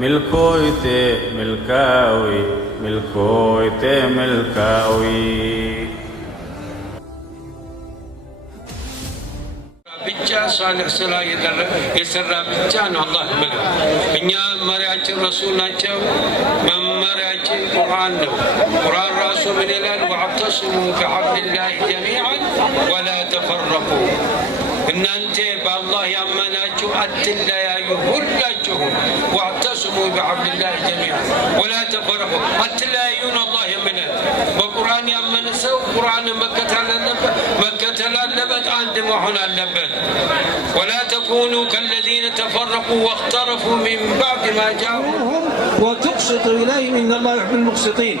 ملكويتي ملكاوي ملكويتي ملكاوي ብቻ ሷሊህ ስራ የሰራ ብቻ ነው አላህ ይመገብ። እኛ መሪያችን ረሱል ናቸው። መመሪያችን ቁርአን ነው። ቁርአን ራሱ ምን ይላል? ወዕተስሙ ቢሐብሊላሂ ጀሚዐን ወላ ተፈረቁ። እናንተ በአላህ ያመናችሁ አትለያዩ ሁላችሁም። ወዕተስሙ ቢሐብሊላሂ ጀሚዐን ወላ ተፈረቁ። አትለያዩን አላህ የሚለን በቁርአን ያመነ ሰው ቁርአንን መከተል አለበት፣ አንድ መሆን አለበት። ولا تكونوا كالذين تفرقوا واختلفوا من بعد ما جاءهم وتقسطوا إليهم إن الله يحب المقسطين.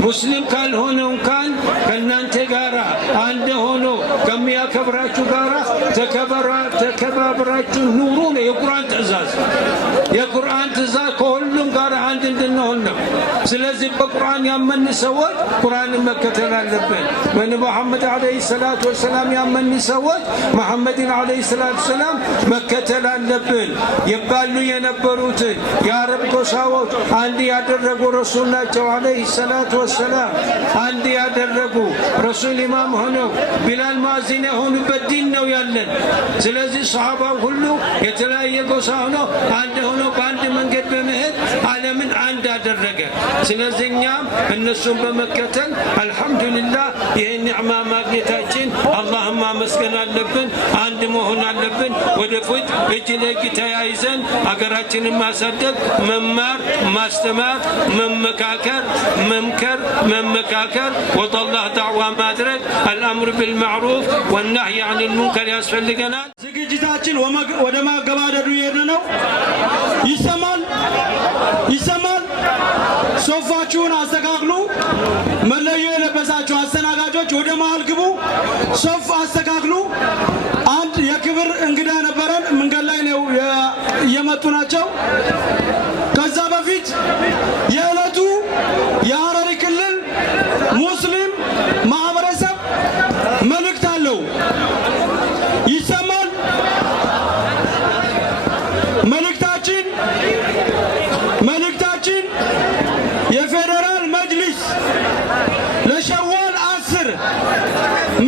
مسلم كان هنا وكان كنانت غارا عند هنا كم يكبراتو غارا تكبراتو نورون የቁርአን ትእዛዝ ከሁሉም ጋር አንድ እንድንሆን ነው። ስለዚህ በቁርአን ያመን ሰዎች ቁርአንን መከተል አለብን። በነብዩ አለይሂ ሰላቱ ወሰላም ያመን ሰዎች መሐመድን አለይሂ ሰላቱ ወሰላም መከተል አለብን። ይባሉ የነበሩትን የአረብ ጎሳዎች አንድ ያደረጉ ረሱል ናቸው አለይሂ ሰላቱ ወሰላም። አንድ ያደረጉ ረሱል ኢማም ሆነው ቢላል ሙአዚን የሆኑበት ዲን ነው ያለን። ስለዚህ ሰሃባው ሁሉ የተለያየ ጎሳ ሆነው አንድ ሆነው በአንድ መንገድ በመሄድ ዓለምን አንድ አደረገ። ስለዚህ እኛም እነሱን በመከተል አልሐምዱሊላህ ይህን ኒዕማ ማግኘታችን አላህን ማመስገን አለብን። አንድ መሆን አለብን። ወደፊት እጅ ለእጅ ተያይዘን አገራችንን ማሳደግ፣ መማር፣ ማስተማር፣ መመካከር፣ መምከር፣ መመካከር፣ ወጠላህ ዳዕዋ ማድረግ፣ አልአምር ቢልማዕሩፍ ወነህይ ዐኒል ሙንከር ያስፈልገናል። ዝግጅታችን ወደ ማገባደዱ እየሄድን ነው። ይሰማል። ሶፋችሁን አስተካክሉ። መለዮ የለበሳችሁ አስተናጋጆች ወደ መሃል ግቡ። ሶፍ አስተካክሉ። አንድ የክብር እንግዳ ነበረን፣ መንገድ ላይ ነው እየመጡ ናቸው። ከዛ በፊት የዕለቱ የሐረሪ ክልል ሙስሊም ማህበረሰብ መልእክት አለው። ይሰማል። መልእክታችን የፌዴራል መጅሊስ ለሸዋል 10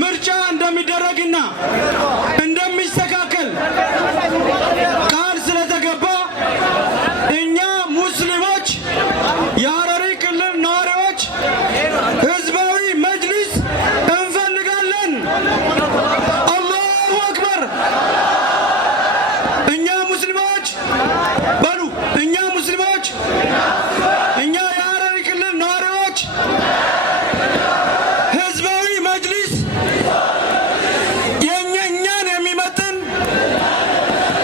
ምርጫ እንደሚደረግና እንደሚስተካከል ቃል ስለተገባ እኛ ሙስሊሞች የሐረሪ ክልል ነዋሪዎች ህዝባዊ መጅሊስ እንፈልጋለን። አላሁ አክበር። እኛ ሙስሊሞች በሉ፣ እኛ ሙስሊሞች፣ እኛ የሐረሪ ክልል ነዋሪዎች ህዝባዊ መጅሊስ እኛን የሚመጥን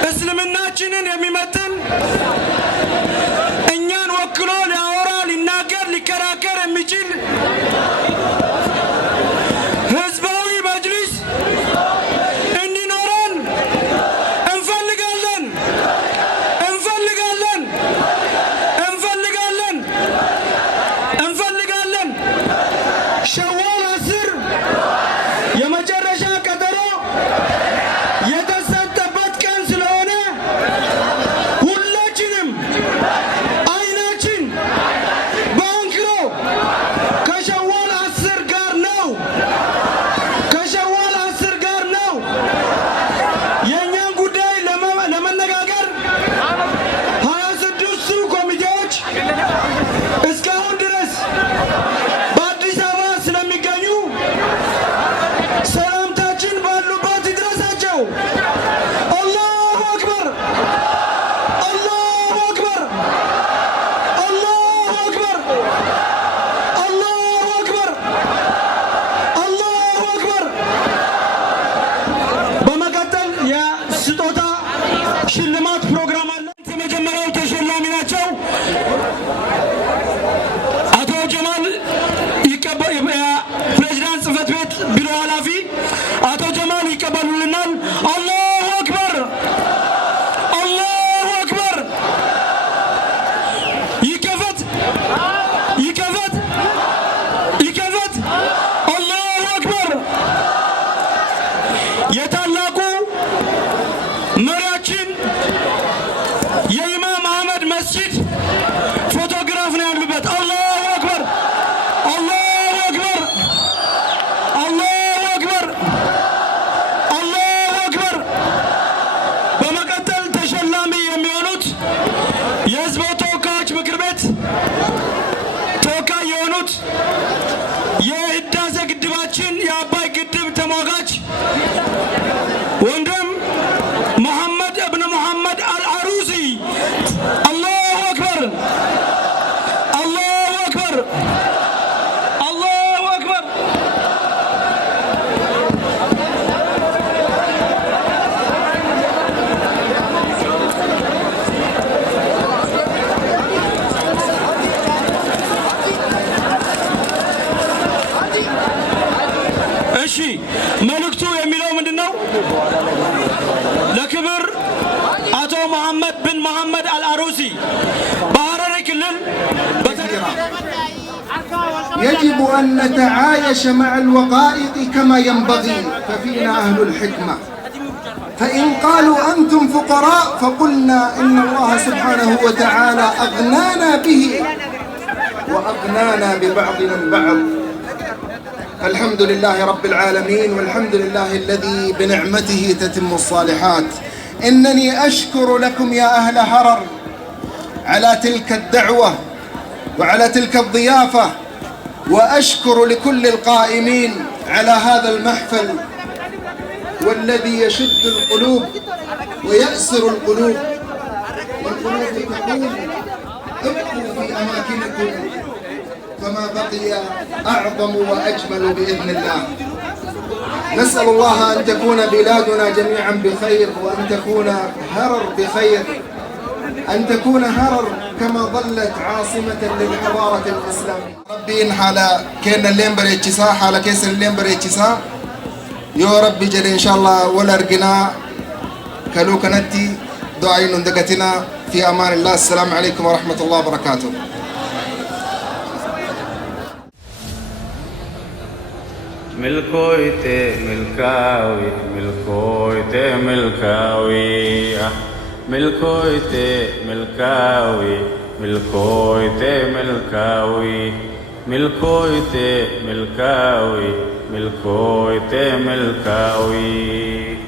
እስልምናችንን የሚመጥን እኛን ወክሎ ሊያወራ፣ ሊናገር፣ ሊከራከር የሚችል ህዝባዊ መጅሊስ እንዲኖረን እንፈልጋለን። ሸዋል 10 የመጨረሻ ቀጠሮ የተሰጠበት ቀን ስለሆነ ሁላችንም አይናችን በአንክሮ ከሸዋል 10 ጋር ነው። የእኛን ጉዳይ ለመነጋገር 26ቱ ኮሚቴዎች እስካሁን ድረስ በአዲስ አበባ ስለሚገኙ ሰላምታችን ባሉበት ይድረሳቸው። አላሁ አክበር፣ አላሁ አክበር፣ አላሁ አክበር፣ አላሁ አክበር፣ አላሁ አክበር። በመቀጠል የስጦታ ሽልማት ፕሮግራም አለ። የመጀመሪያው ተሸላሚ ናቸው። አቶ ጀማል ፕሬዝዳንት ጽህፈት ቤት ቢሮ ኃላፊ አቶ ጀማል ይቀበሉልናል። አላሁ አክበር፣ አላሁ አክበር። ይከፈት፣ ይከፈት፣ ይከፈት። አላሁ አክበር። የታላቁ መሪያችን የኢማም አህመድ መስጂድ ወንድማችን የአባይ ግድብ ተሟጋች ወንድም መሐመድ እብን መሐመድ አልአሩሲ አላሁ አክበር አላሁ አክበር አላሁ አክበር። እሺ መልእክቱ የሚለው ምንድነው? ለክብር አቶ መሐመድ ብን መሐመድ አልአሩሲ በሐረሪ ክልል يجب أن نتعايش مع الوقائع كما ينبغي ففينا أهل الحكمة فإن قالوا أنتم فقراء فقلنا إن الله سبحانه وتعالى أغنانا به وأغنانا ببعضنا البعض. الحمد لله رب العالمين والحمد لله الذي بنعمته تتم الصالحات. إنني أشكر لكم يا أهل هرر على تلك الدعوة وعلى تلك الضيافة، وأشكر لكل القائمين على هذا المحفل والذي يشد القلوب ويأسر القلوب والقلوب تقول ابقوا في أماكنكم فما بقي أعظم وأجمل بإذن الله. نسأل الله أن تكون بلادنا جميعا بخير وأن تكون هرر بخير، أن تكون هرر كما ظلت عاصمة للحضارة الإسلامية. ربي إن حالا كينا اللين بريتشسا حالا كيس اللين بريتشسا يا ربي جل إن شاء الله ولا رقنا كلو كنتي دعين ندقتنا في أمان الله. السلام عليكم ورحمة الله وبركاته. ملكويت ملكاوي ملكويت ملكاوي ملكويت ملكاوي ملكويت ملكاوي ملكويت ملكاوي ملكويت ملكاوي